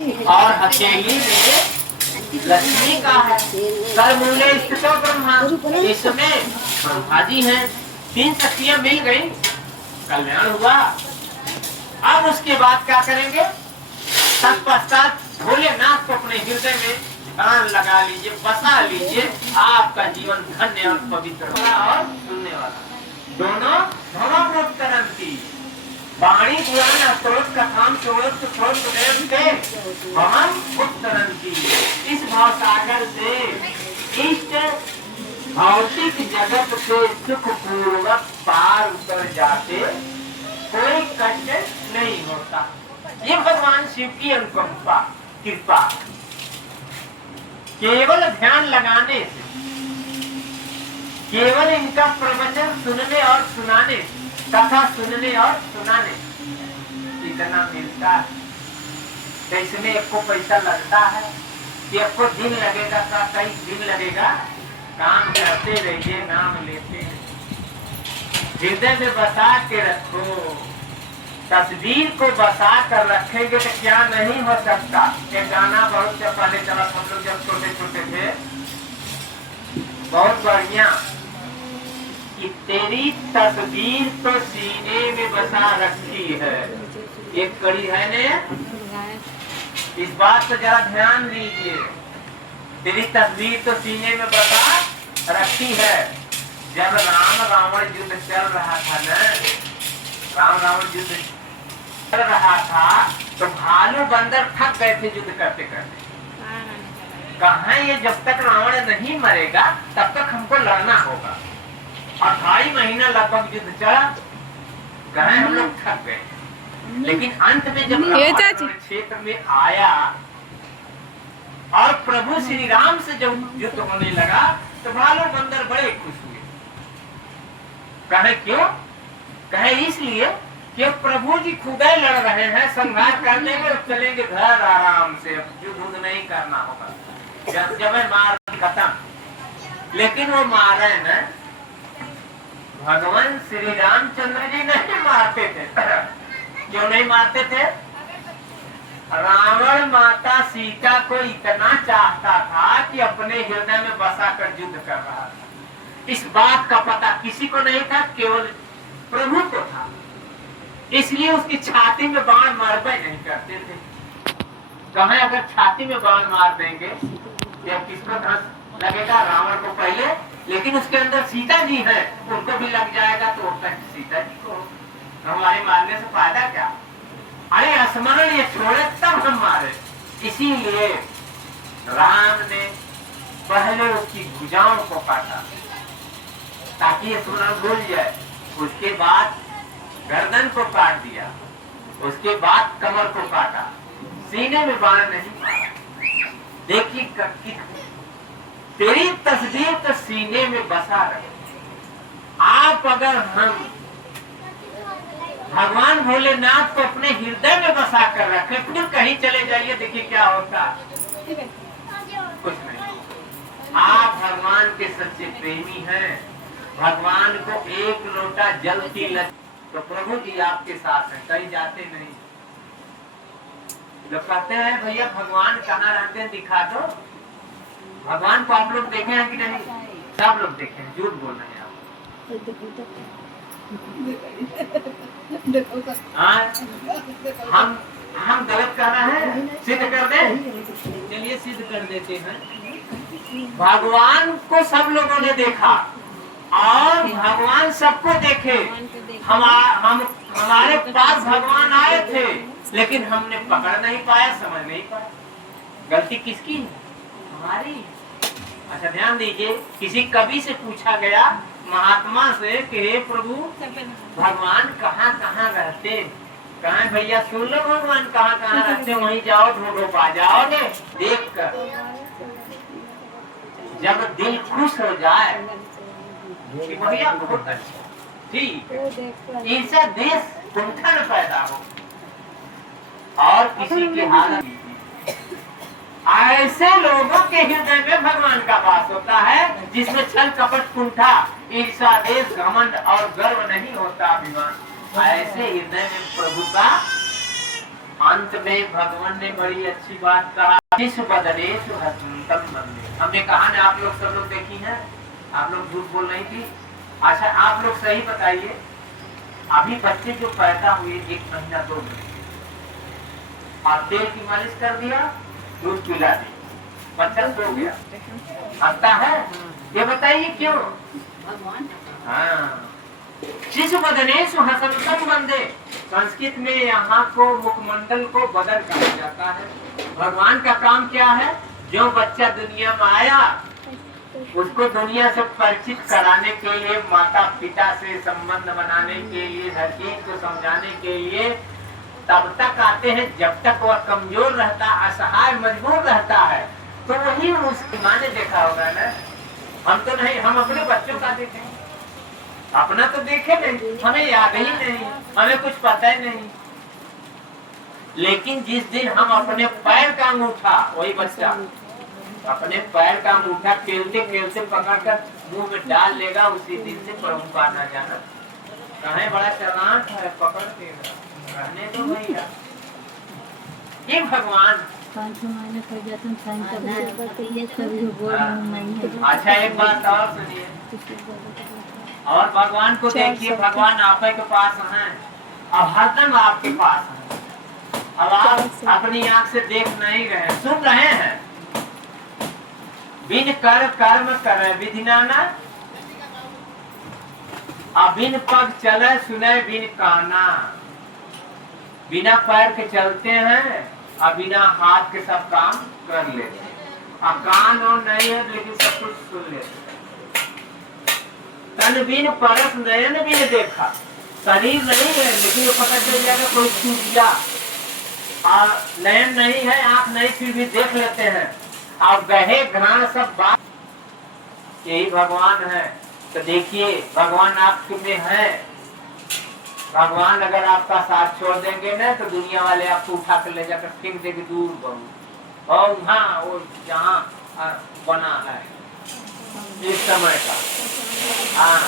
और हथेली में लक्ष्मी का है। करमूले स्थितो ब्रह्मा, इसमें ब्रह्मा जी हैं। 3 शक्तियां मिल गई, कल्याण हुआ। अब उसके बाद क्या करेंगे? तत्पश्चात भोलेनाथ को अपने हृदय में ध्यान लगा लीजिए, बसा लीजिए। आपका जीवन धन्य और पवित्र होगा। और सुनने वाला दोनों धर्मोत्तरंती वाणी ज्ञान स्रोत कथाम स्रोत स्रोत देवते हम उत्तरंती। इस भाव सागर से इष्ट भौतिक जगत से सुख पूर्वक पार उतर जाते, कोई कष्ट नहीं होता। ये भगवान शिव की अनुकंपा कृपा। केवल ध्यान लगाने से, केवल इनका प्रवचन सुनने और सुनाने, कथा सुनने और सुनाने इतना मिलता है। तो इसमें आपको पैसा लगता है कि आपको दिन लगेगा का कई दिन लगेगा। काम करते रहिए, नाम लेते हैं, हृदय में बसा के रखो। तस्वीर को बसा कर रखेंगे तो क्या नहीं हो सकता। एक गाना बहुत से पहले चला, हम लोग जब छोटे छोटे थे, बहुत बढ़िया, कि तेरी तस्वीर तो सीने में बसा रखी है। एक कड़ी है ने, इस बात पर जरा ध्यान दीजिए। तेरी तस्वीर तो सीने में बसा रखी है। जब राम रावण युद्ध चल रहा था न, राम रावण युद्ध चल रहा था, तो भालू बंदर थक गए थे युद्ध करते करते। कहा ये जब तक रावण नहीं मरेगा तब तक हमको लड़ना होगा। और 2.5 महीना लगभग युद्ध चला, कहे हम लोग थक गए। लेकिन अंत में जब क्षेत्र में आया और प्रभु श्री राम से जब युद्ध होने लगा, तो भालू बंदर बड़े खुश हुए। कहे क्यों? कहे इसलिए कि प्रभु जी खुदे लड़ रहे हैं, संघार कर लेंगे और चलेंगे घर आराम से, युद्ध नहीं करना होगा। जब मार खत्म। लेकिन वो मारे न, भगवान श्री रामचंद्र जी नहीं मारते थे। क्यों नहीं मारते थे? रावण माता सीता को इतना चाहता था कि अपने हृदय में बसा कर युद्ध कर रहा था। इस बात का पता किसी को नहीं था, केवल प्रभु को था। इसलिए उसकी छाती में बाण मारबे नहीं करते थे। कहें अगर छाती में बाण मार देंगे या किसको धस लगेगा? रावण को पहले, लेकिन उसके अंदर सीता जी है, उनको भी लग जाएगा तो होता है सीता जी को हमारे मारने से फायदा क्या? अरे स्मरण ये छोड़े तब हम मारे। इसीलिए राम ने पहले उसकी भुजाओं को काटा ताकि ये स्मरण भूल जाए। उसके बाद गर्दन को काट दिया, उसके बाद कमर को काटा, सीने में बाण नहीं मारा। देखिए तेरी तस्वीर तो सीने में बसा रहे। आप अगर हम भगवान भोलेनाथ को अपने हृदय में बसा कर रखे, फिर कहीं चले जाइए, देखिए क्या होता। कुछ नहीं। आप भगवान के सच्चे प्रेमी हैं। भगवान को एक लोटा जल की लग तो प्रभु जी आपके साथ हैं, कहीं जाते नहीं। लोग कहते हैं भैया भगवान कहाँ रहते हैं, दिखा दो। भगवान को आप लोग देखे हैं कि नहीं? सब लोग देखे हैं, झूठ बोल रहे हैं आप। हम गलत कर रहे हैं, सिद्ध कर दे। चलिए सिद्ध कर देते हैं। भगवान को सब लोगों ने देखा और भगवान सबको देखे। हमारे पास भगवान आए थे, लेकिन हमने पकड़ नहीं पाया, समझ नहीं पाया। गलती किसकी है? हमारी। अच्छा ध्यान दीजिए, किसी कवि से पूछा गया महात्मा से कि हे प्रभु भगवान कहाँ कहाँ रहते? कहाँ भैया सुन लो, भगवान कहाँ कहाँ रहते, वहीं जाओ ढूंढो पा जाओगे। देख कर जब दिल खुश हो जाए कि भैया बहुत अच्छा, ठीक, ऐसा देश कुंठन पैदा हो और किसी की हालत, ऐसे लोगों के हृदय में भगवान का वास होता है जिसमें छल कपट कुंठा ईर्ष्या देश घमंड और गर्व नहीं होता, अभिमान। ऐसे हृदय में प्रभु का अंत में भगवान ने बड़ी अच्छी बात कहा, शिशु बदनेशु हसंतम बंदे। हमने कहा ना, आप लोग सब लोग देखी हैं, आप लोग झूठ बोल रही थी। अच्छा आप लोग सही बताइए, अभी बच्चे जो पैदा हुए 1 महीना 2 महीने, आप तेल की मालिश कर दिया, दूध पिला दी, बच्चा सो गया, हंसता है, ये बताइए क्यों? हाँ, शिशु बदनेशु हसंतम बंदे। संस्कृत में यहाँ को मुखमंडल को बदन कहा जाता है। भगवान का काम क्या है? जो बच्चा दुनिया में आया उसको दुनिया से परिचित कराने के लिए, माता पिता से संबंध बनाने के लिए, हर चीज को समझाने के लिए तब तक आते हैं जब तक वह कमजोर रहता, असहाय, मजबूर रहता है। तो वही उसकी माँ ने देखा होगा ना, हम तो नहीं, हम अपने बच्चों का देखें, अपना तो देखे नहीं, हमें याद ही नहीं, हमें कुछ पता ही नहीं। लेकिन जिस दिन हम अपने पैर का अंगूठा, वही बच्चा अपने पैर का अंगूठा खेलते खेलते पकड़कर मुंह में डाल लेगा, उसी दिन से प्रभु का ना जाना कहे बड़ा चालाक है, पकड़ के रहने दो भैया। ये भगवान। अच्छा एक बात और सुनिए, और भगवान को देखिए, भगवान आप के पास हैं, अब हरदम आपके पास हैं। अब आप अपनी आंख से देख नहीं रहे, सुन रहे हैं। बिन कर कर्म करे विधि नाना, बिन पग चले सुने बिन काना। बिना पैर के चलते हैं और बिना हाथ के सब काम कर लेते हैं। कान और नहीं है लेकिन सब कुछ सुन लेते हैं। तन बिन परस नयन बिन देखा, शरीर नहीं है लेकिन पता चल जाएगा कोई छूट गया, और नयन नहीं है, आंख नहीं, फिर भी देख लेते हैं। और गहे घ्राण सब बात, यही भगवान है। तो देखिए भगवान आप में है। भगवान अगर आपका साथ छोड़ देंगे ना तो दुनिया वाले आपको उठा कर ले जाकर फेंक देंगे दूर बहुत, और वहाँ वो जहाँ बना है इस समय का। हाँ